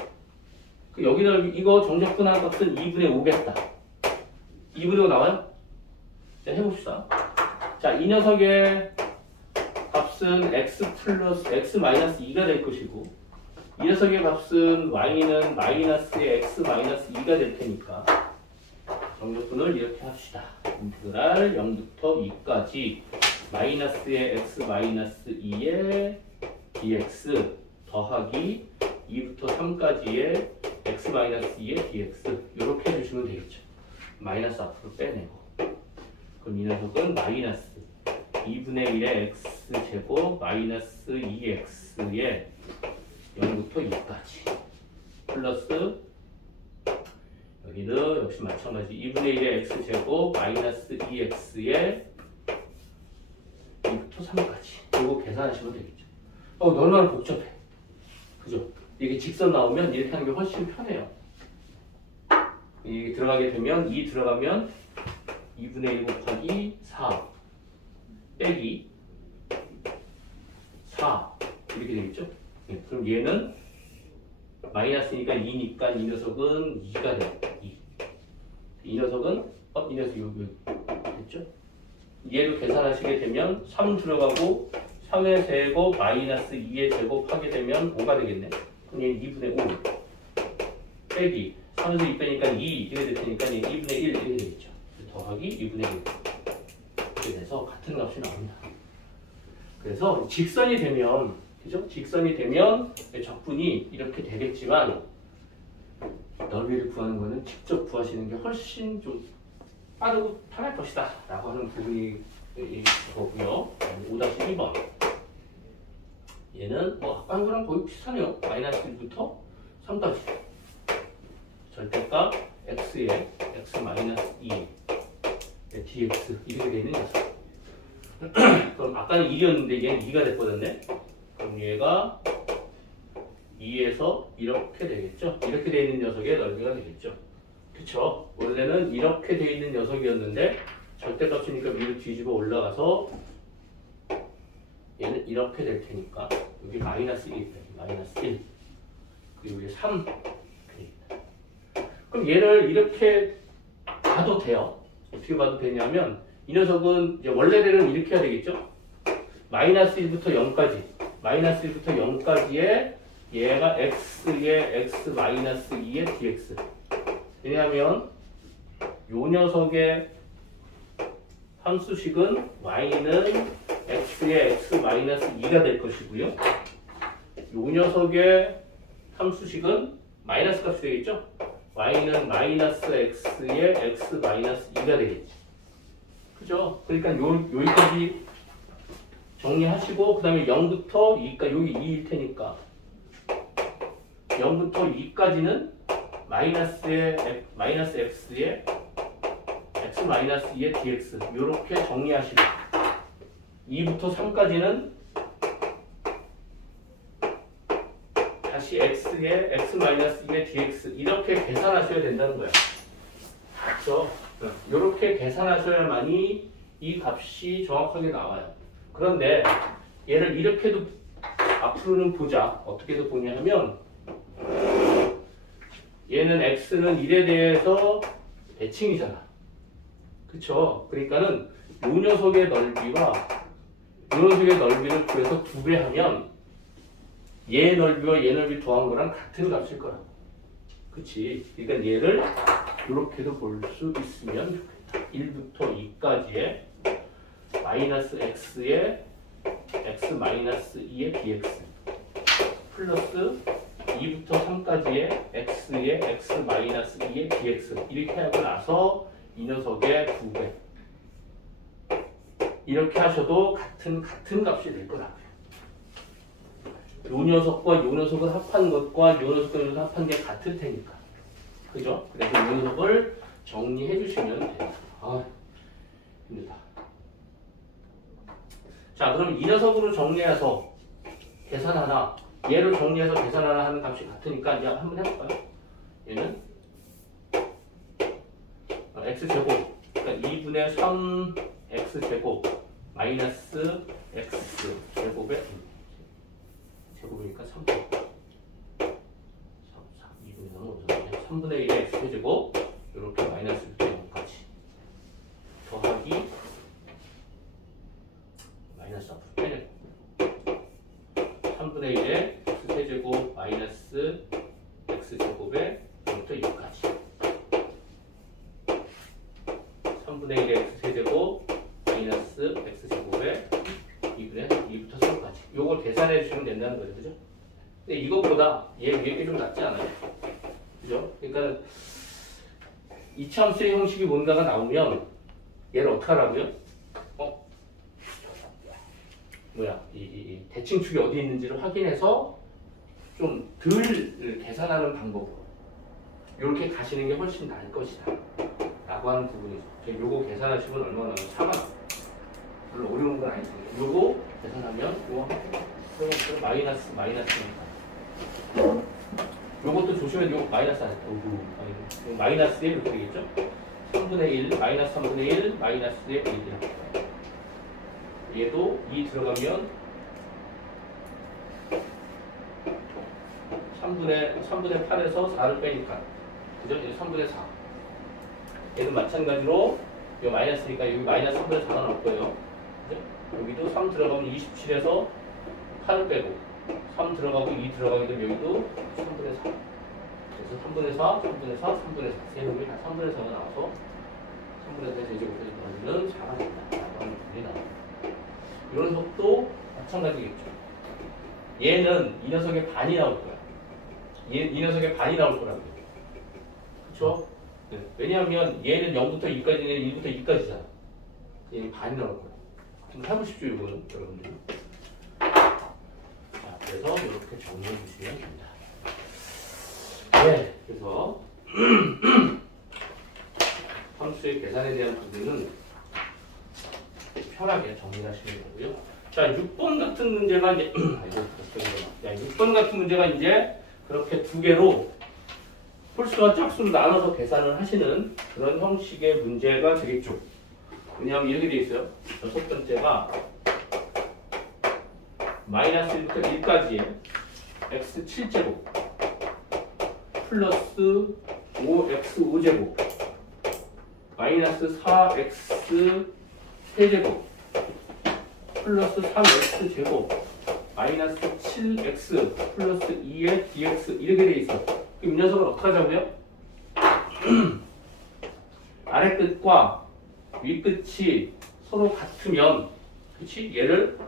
여기 넓이, 이거 정적분한 값은 2분의 5겠다. 2분의 5 나와요? 자, 해봅시다. 자, 이 녀석의 값은 x 플러스 x 마이너스 2가 될 것이고, 이 녀석의 값은 y는 마이너스의 x 마이너스 2가 될 테니까 정적분을 이렇게 합시다. 인테그랄 0부터 2까지 마이너스의 x 마이너스 2의 dx 더하기 2부터 3까지의 x 마이너스 2의 dx 이렇게 해주시면 되겠죠. 마이너스 앞으로 빼내고 그럼 이 녀석은 마이너스 2분의 1의 x 제곱 마이너스 2x의 0부터 2까지 플러스 여기도 역시 마찬가지 2분의 1의 x제곱 마이너스 2x의 2부터 3까지 이거 계산하시면 되겠죠. 얼마나 복잡해. 그죠? 이게 직선 나오면 이렇게 하는 게 훨씬 편해요. 이 들어가게 되면 2 들어가면 2분의 1 곱하기 4 빼기 4 이렇게 되겠죠? 네, 그럼 얘는 마이너스니까 2니까 이 녀석은 2가 돼요. 2. 이 녀석은 이 녀석 여기 됐죠? 얘를 계산하시게 되면 3 들어가고 3의 제곱 마이너스 2의 제곱 하게 되면 5가 되겠네. 그럼 얘는 2분의 5 빼기 3에서 2 빼니까 2 이렇게 될 테니까 얘는 2분의 1 이렇게 되겠죠. 더하기 2분의 1 이렇게 돼서 같은 값이 나옵니다. 그래서 직선이 되면 그죠? 직선이 되면 적분이 이렇게 되겠지만 넓이를 구하는 거는 직접 구하시는 게 훨씬 좀 빠르고 편할 것이다 라고 하는 부분이 거고요. 5-2번 얘는 뭐 아까 한 거랑 거의 비슷하네요. 마이너스 1부터 3까지 절대값 x에 x 마이너스 2 dx 이렇게 되는 녀석. 그럼 아까는 1이었는데 얘는 2가 됐거든요. 그럼 얘가 2에서 이렇게 되겠죠. 이렇게 되어 있는 녀석의 넓이가 되겠죠. 그쵸? 원래는 이렇게 되어 있는 녀석이었는데 절대값이니까 위로 뒤집어 올라가서 얘는 이렇게 될 테니까 여기 마이너스 1, 마이너스 1 그리고 여기 3 그럼 얘를 이렇게 봐도 돼요. 어떻게 봐도 되냐면 이 녀석은 이제 원래대로는 이렇게 해야 되겠죠. 마이너스 1부터 0까지 마이너스 1부터 0까지의 얘가 x의 x 마이너스 2의 dx 왜냐하면 요 녀석의 함수식은 y는 x의 x 마이너스 2가 될 것이고요. 요 녀석의 함수식은 마이너스 값이 되겠죠. y는 마이너스 x의 x 마이너스 2가 되겠지. 그죠? 그러니까 여기까지 정리하시고 그 다음에 0부터 2까지 여기 2일 테니까 0부터 2까지는 마이너스 x의 x 마이너스 2의 dx 이렇게 정리하시고 2부터 3까지는 다시 x의 x 마이너스 2의 dx 이렇게 계산하셔야 된다는 거야. 그렇죠? 이렇게 계산하셔야만이 이 값이 정확하게 나와요. 그런데 얘를 이렇게도 앞으로는 보자. 어떻게도 보냐 하면 얘는 x는 1에 대해서 대칭이잖아. 그쵸? 그러니까는 요 녀석의 넓이와 요 녀석의 넓이를 구해서 2배 하면 얘 넓이와 얘 넓이 더한 거랑 같은 값일 거라. 그치? 그러니까 얘를 이렇게도 볼 수 있으면 좋겠다. 1부터 2까지의 마이너스 x의 x 마이너스 2의 dx 플러스 2부터 3까지의 x의 x 마이너스 2의 dx 이렇게 하고 나서 이 녀석의 2배 이렇게 하셔도 같은 값이 될 거라고요. 요 녀석과 요 녀석을 합한 것과 요 녀석과 요 녀석을 합한 게 같을 테니까. 그죠? 그래서 요 녀석을 정리해 주시면 돼요. 아, 힘들다. 자, 그럼 이 녀석으로 정리해서 계산 하나, 얘를 정리해서 계산 하나 하는 값이 같으니까 이제 한번 해볼까요? 얘는 x제곱, 그러니까 2분의 3 x제곱 마이너스 x제곱의 제곱이니까 3. 3분의 1의 x제곱 이렇게 마이너스 6제곱까지 더하기 마이너스 앞으로 빼내 3분의 1의 x제곱 마이너스 x제곱에 0부터 2까지 3분의 1의 x제곱 마이너스 x제곱에 2부터 3까지 요걸 계산해 주시면 된다는 거죠. 그죠? 근데 이것보다 얘 위에 게 좀 낫지 않아요? 그죠? 그러니까 이차함수의 형식이 뭔가가 나오면 얘를 어떻게 하라고요? 이 대칭축이 어디 있는지를 확인해서 좀 덜 계산하는 방법으로 이렇게 가시는 게 훨씬 나을 것이다 라고 하는 부분이죠. 요거 계산하시면 얼마나 4만 원. 별로 어려운 건 아니죠. 요거 계산하면 요거 마이너스니까 요것도 조심해야 돼. 요거 마이너스 안 했다. 아니, 마이너스 1 이렇게 되겠죠? 3분의 1, 마이너스 3분의 1, 마이너스의 1이야. 얘도 2 들어가면 3분의 8에서 4를 빼니까. 그죠? 얘 3분의 4. 얘는 마찬가지로 요 마이너스니까 여기 마이너스 3분의 4가 나올 거예요. 그죠? 여기도 3 들어가면 27에서 8을 빼고 3 들어가고 2 들어가게 되면 여기도 3분의 4. 그래서 3분의 4, 3분의 4, 3분의 4. 세 놈이 다 3분의 4가 나와서 3분의 4 제곱해서 넣으면 4가 된다. 라고 하는 부분이 나와요. 이런 녀석도 마찬가지겠죠. 얘는 이 녀석의 반이 나올 거야. 이 녀석의 반이 나올 거라고요. 그쵸? 네. 왜냐하면 얘는 0부터 2까지는 1부터 2까지잖아. 얘는 반이 나올 거야. 한번 해보십시오, 이거는 여러분들. 자, 그래서 이렇게 정리해 주시면 됩니다. 네, 그래서 함수의 계산에 대한 부분은 편하게 정리하시면 되고요. 자, 6번 같은 문제가 이제 6번 같은 문제가 이제 그렇게 두 개로 홀수와 짝수로 나눠서 계산을 하시는 그런 형식의 문제가 되겠죠. 왜냐하면 이렇게 되어 있어요. 첫 번째가 마이너스 1부터 1까지의 x 7제곱 플러스 5x 5제곱 마이너스 4x 세제곱 플러스 3x 제곱 마이너스 7x 플러스 2의 dx 이렇게 돼 있어. 그럼 이 녀석을 어떻게 하자고요? 아래 끝과 위 끝이 서로 같으면, 그치? 얘를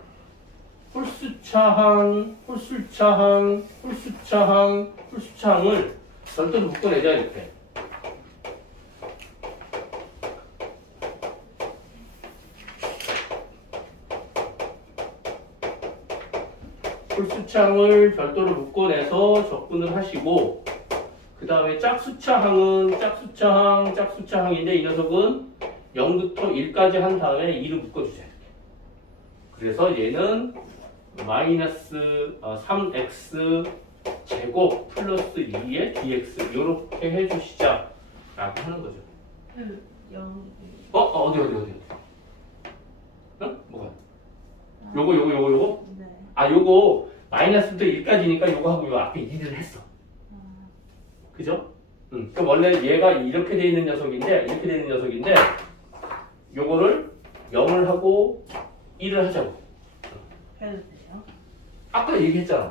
홀수차항, 홀수차항, 홀수차항, 홀수차항을 절대로 묶어내자 이렇게. 홀수차항을 별도로 묶어내서 접근을 하시고, 그 다음에 짝수차항은 짝수차항인데 이 녀석은 0부터 1까지 한 다음에 2를 묶어주세요. 그래서 얘는 마이너스 3x 제곱 플러스 2의 dx 이렇게 해주시자 라고 하는 거죠. 0. 어디? 응? 뭐가? 요거? 네. 아, 요거 마이너스부터 1까지니까 요거 하고 요 앞에 2를 했어. 그죠? 그럼 원래 얘가 이렇게 돼 있는 녀석인데 요거를 0을 하고 1을 하자고. 해도 돼요? 아까 얘기했잖아.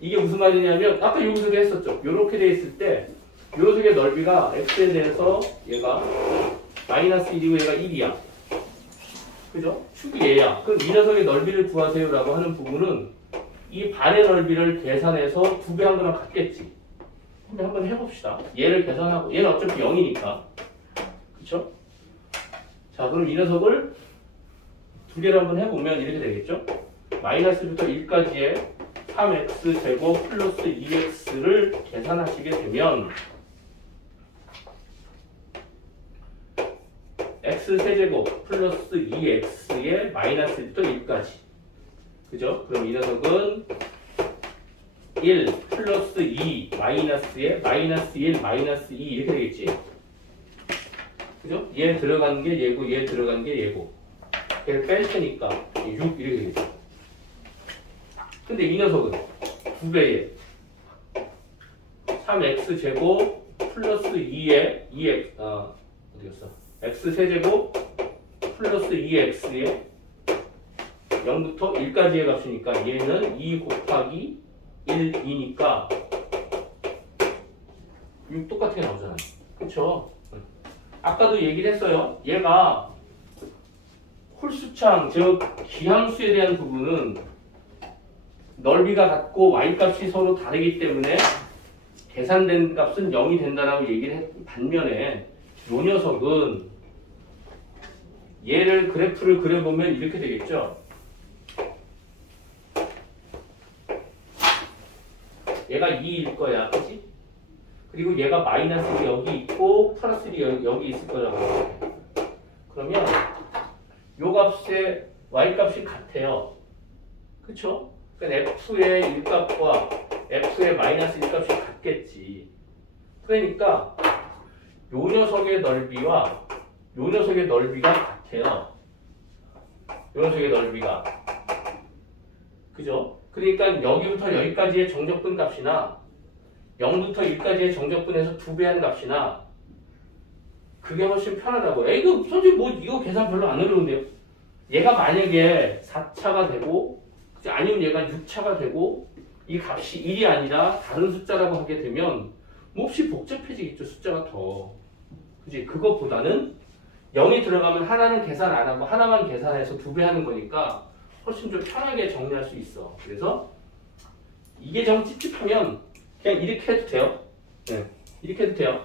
이게 무슨 말이냐면 아까 요 녀석에 했었죠. 요렇게 돼 있을 때 요 녀석의 넓이가 x에 대해서 얘가 마이너스 1이고 얘가 1이야. 그죠? 축이 얘야. 그럼 이 녀석의 넓이를 구하세요 라고 하는 부분은 이 반의 넓이를 계산해서 2배 한 거랑 같겠지. 근데 한번 해봅시다. 얘를 계산하고 얘는 어차피 0이니까. 그쵸? 자, 그럼 이 녀석을 두 개를 한번 해보면 이렇게 되겠죠? 마이너스부터 1까지의 3x 제곱 플러스 2x를 계산하시게 되면 x 세제곱 플러스 2x의 마이너스부터 1까지. 그죠? 그럼 이 녀석은 1 플러스 2 마이너스에 마이너스 1 마이너스 2 이렇게 되겠지. 그죠? 얘 들어간 게 얘고 얘 들어간 게 얘고 얘를 뺄 테니까 6 이렇게 되겠죠. 근데 이 녀석은 2배에 3x 제곱 플러스 2에 2x 어디였어? x 세제곱 플러스 2x에 0부터 1까지의 값이니까 얘는 2 곱하기 1, 2니까 6 똑같게 나오잖아요. 그쵸? 아까도 얘기를 했어요. 얘가 홀수창, 즉 기함수에 대한 부분은 넓이가 같고 y값이 서로 다르기 때문에 계산된 값은 0이 된다라고 얘기를 했 반면에 요 녀석은 얘를 그래프를 그려보면 이렇게 되겠죠. 얘가 2일 거야, 그치? 그리고 얘가 마이너스 1이 여기 있고 플러스 1이 여기 있을 거라고. 그러면 요 값의 y 값이 같아요. 그쵸? 그러니까 f의 1값과 f의 마이너스 1값이 같겠지. 그러니까 요 녀석의 넓이와 요 녀석의 넓이가 같아요. 요 녀석의 넓이가. 그죠? 그러니까 여기부터 여기까지의 정적분 값이나 0부터 1까지의 정적분에서 2배 한 값이나 그게 훨씬 편하다고요. 이거 선생님 뭐 이거 계산 별로 안 어려운데요. 얘가 만약에 4차가 되고 아니면 얘가 6차가 되고 이 값이 1이 아니라 다른 숫자라고 하게 되면 몹시 복잡해지겠죠. 숫자가 더. 그지? 그것보다는 0이 들어가면 하나는 계산 안 하고 하나만 계산해서 2배 하는 거니까 훨씬 좀 편하게 정리할 수 있어. 그래서 이게 좀 찝찝하면 그냥 이렇게 해도 돼요. 네, 이렇게 해도 돼요.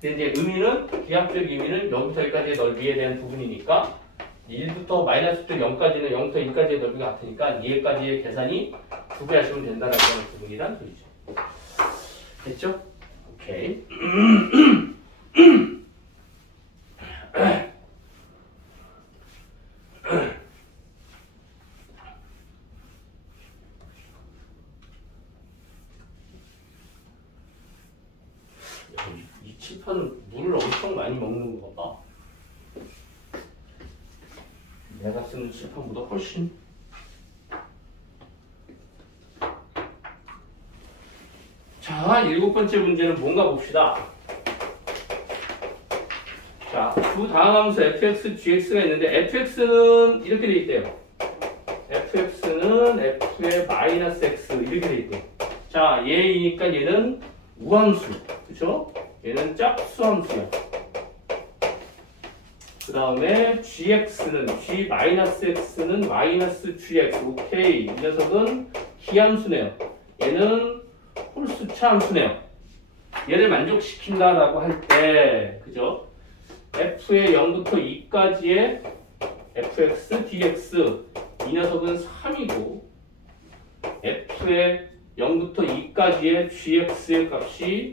근데 이제 의미는 기하학적 의미는 0부터 1까지의 넓이에 대한 부분이니까 1부터 마이너스부터 0까지는 0부터 1까지의 넓이가 같으니까 2까지의 계산이 2배 하시면 된다라고 하는 부분이란 소리죠. 됐죠? 오케이. 이 칠판은 물을 엄청 많이 먹는 거 봐. 내가 쓰는 칠판보다 훨씬. 자, 7번째 문제는 뭔가 봅시다. 자, 두 다음 함수 fx, gx가 있는데 fx는 이렇게 돼 있대요. fx는 f의 마이너스 x 이렇게 돼 있대요. 자, 얘이니까 얘는 우함수, 그쵸? 얘는 짝수함수야. 그 다음에 gx는 g-x는 마이너스 gx. 오케이. 이 녀석은 기함수네요. 얘는 홀수차 함수네요. 얘를 만족시킨다라고 할 때, 그죠? f의 0부터 2까지의 fx, dx. 이 녀석은 3이고, f의 0부터 2까지의 gx의 값이,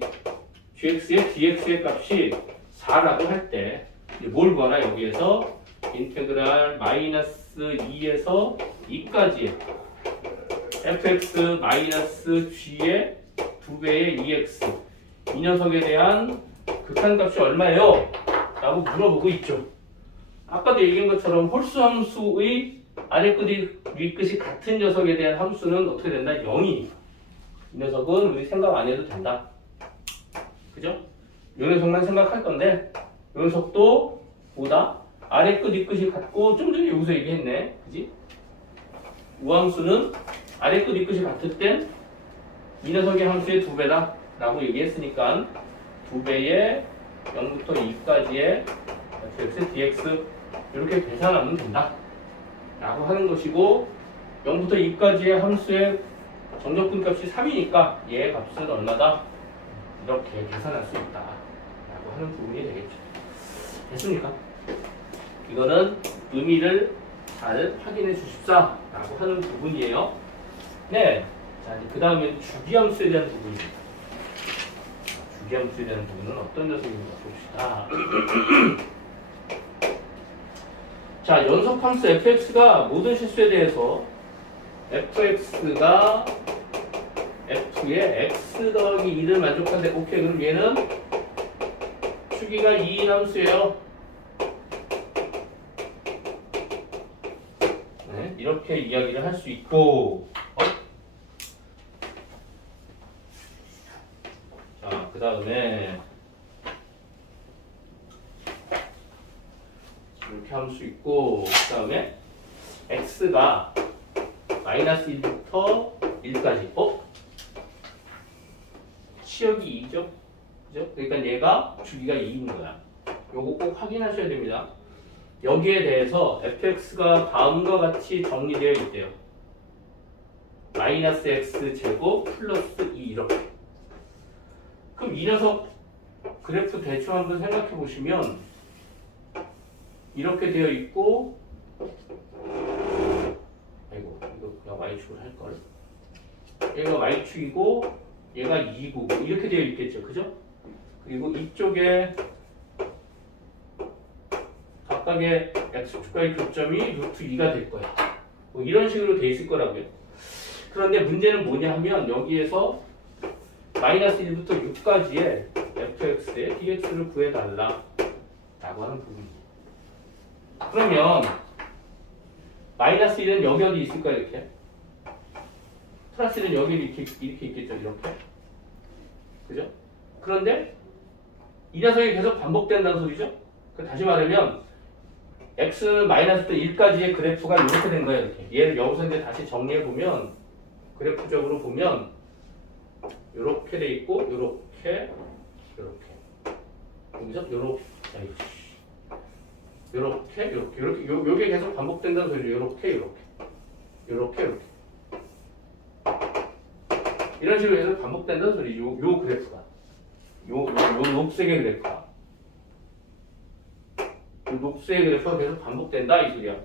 gx의 dx의 값이 4라고 할 때, 뭘 구하나 여기에서 인테그랄 마이너스 2에서 2까지의 fx 마이너스 g의 2배의 2x 이 녀석에 대한 극한값이 얼마예요? 라고 물어보고 있죠. 아까도 얘기한 것처럼 홀수함수의 아래끝이 윗끝이 같은 녀석에 대한 함수는 어떻게 된다? 0이. 이 녀석은 우리 생각 안 해도 된다. 그죠? 이 녀석만 생각할 건데 이 녀석도 보다 아래끝 윗끝이 같고 좀 전에 여기서 얘기했네. 그지? 우함수는 아래끝 윗끝이 같을 땐 이 녀석의 함수의 2배다 라고 얘기했으니까 2배의 0부터 2까지의 fx, dx 이렇게 계산하면 된다 라고 하는 것이고 0부터 2까지의 함수의 정적분 값이 3이니까 얘의 값은 얼마다? 이렇게 계산할 수 있다 라고 하는 부분이 되겠죠. 됐습니까? 이거는 의미를 잘 확인해 주십사 라고 하는 부분이에요. 네. 자, 그 다음에 주기함수에 대한 부분입니다. 주기함수에 대한 부분은 어떤 녀석인가 봅시다. 자, 연속함수 fx가 모든 실수에 대해서 fx가 f의 x 더하기 2를 만족한데 오케이. 그럼 얘는 주기가 2인 함수예요. 네, 이렇게 이야기를 할 수 있고 그 다음에 이렇게 할 수 있고 그 다음에 x가 마이너스 1부터 1까지 치역이 2죠? 그죠? 그러니까 얘가 주기가 2인 거야. 요거 꼭 확인하셔야 됩니다. 여기에 대해서 fx가 다음과 같이 정리되어 있대요. 마이너스 x 제곱 플러스 2 이렇게. 그럼 이 녀석 그래프 대충 한번 생각해 보시면 이렇게 되어 있고 아이고 이거 그냥 y축을 할걸. 얘가 y축이고 얘가 2고 이렇게 되어 있겠죠. 그죠? 그리고 이쪽에 각각의 x축과의 교점이 루트 2가 될 거야. 뭐 이런 식으로 돼 있을 거라고요. 그런데 문제는 뭐냐 하면 여기에서 마이너스 1부터 6까지의 fx의 dx를 구해달라 라고 하는 부분이에요. 그러면 마이너스 1은 여기 어디 있을까 이렇게? 플러스 1은 여기 이렇게 있겠죠 이렇게? 그죠? 그런데 이 녀석이 계속 반복된다는 소리죠? 다시 말하면 x는 마이너스 1까지의 그래프가 이렇게 된 거예요 이렇게. 얘를 여기서 이제 다시 정리해보면 그래프적으로 보면 요렇게 돼 있고 요렇게 여기서 요렇게 요게 계속 반복된다는 소리죠. 요렇게 이런 식으로 계속 반복된다는 소리죠. 요 그래프가 요 녹색의 그래프가 요 녹색의 그래프가 계속 반복된다 이 소리야.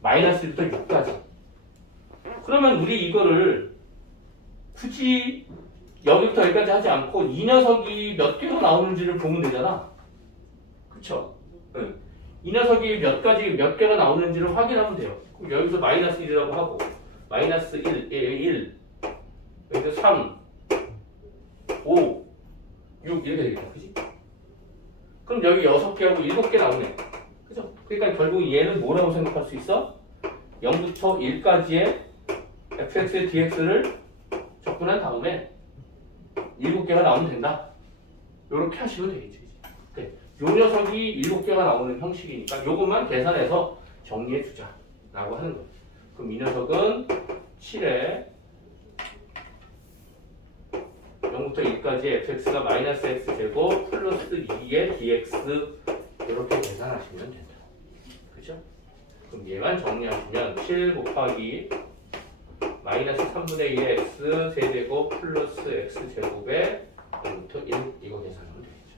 마이너스 1부터 6까지. 그러면 우리 이거를 굳이 여기부터 여기까지 하지 않고 이 녀석이 몇 개가 나오는지를 보면 되잖아. 그쵸? 응. 이 녀석이 몇 개가 나오는지를 확인하면 돼요. 그럼 여기서 마이너스 1이라고 하고 마이너스 1 여기서 3 5 6 이렇게 되겠다. 그지? 그럼 여기 6개하고 7개 나오네. 그죠? 그러니까 결국 얘는 뭐라고 생각할 수 있어? 0부터 1까지의 fx의 dx를 접근한 다음에 7개가 나오면 된다. 이렇게 하시면 되겠죠. 요 녀석이 7개가 나오는 형식이니까 요것만 계산해서 정리해 주자 라고 하는 거예요. 그럼 이 녀석은 7에 0부터 1까지 fx가 마이너스 x제곱 플러스 2의 dx 이렇게 계산하시면 된다. 그죠? 그럼 얘만 정리하시면 7 곱하기 마이너스 3분의 2의 x 세제곱 플러스 x제곱에 0부터 1 이거 계산하면 되겠죠.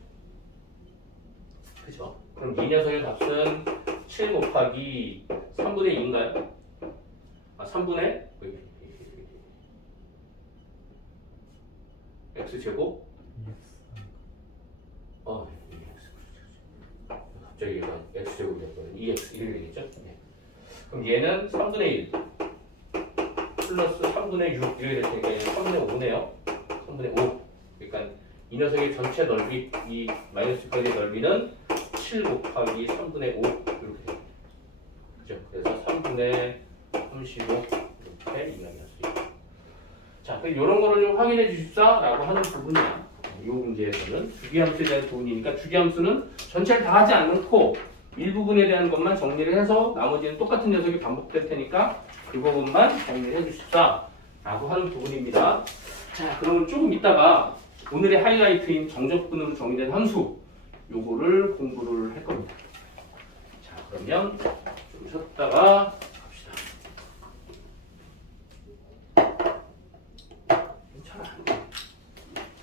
그죠? 그럼 이 녀석의 값은 7 곱하기 3분의 2인가요? 아 3분의 x제곱 갑자기 얘가 x제곱이 됐거든요. 2x 1이 되겠죠? 네. 그럼 얘는 3분의 1 플러스 3분의 6 이렇게 될 테니까 얘는 3분의 5네요. 3분의 5. 그러니까 이 녀석의 전체 넓이, 이 마이너스 6까지의 넓이는 7 곱하기 3분의 5 이렇게 됩니다. 그죠? 그래서 3분의 35 이렇게 이야기할 수 있다. 자, 이런 거를 좀 확인해 주십사라고 하는 부분이야. 이 문제에서는 주기함수에 대한 부분이니까 주기함수는 전체를 다 하지 않고 일부분에 대한 것만 정리를 해서 나머지는 똑같은 녀석이 반복될 테니까 그 부분만 정리를 해 주십사라고 하는 부분입니다. 자, 그러면 조금 이따가 오늘의 하이라이트인 정적분으로 정의된 함수 요거를 공부를 할 겁니다. 자, 그러면 좀 쉬었다가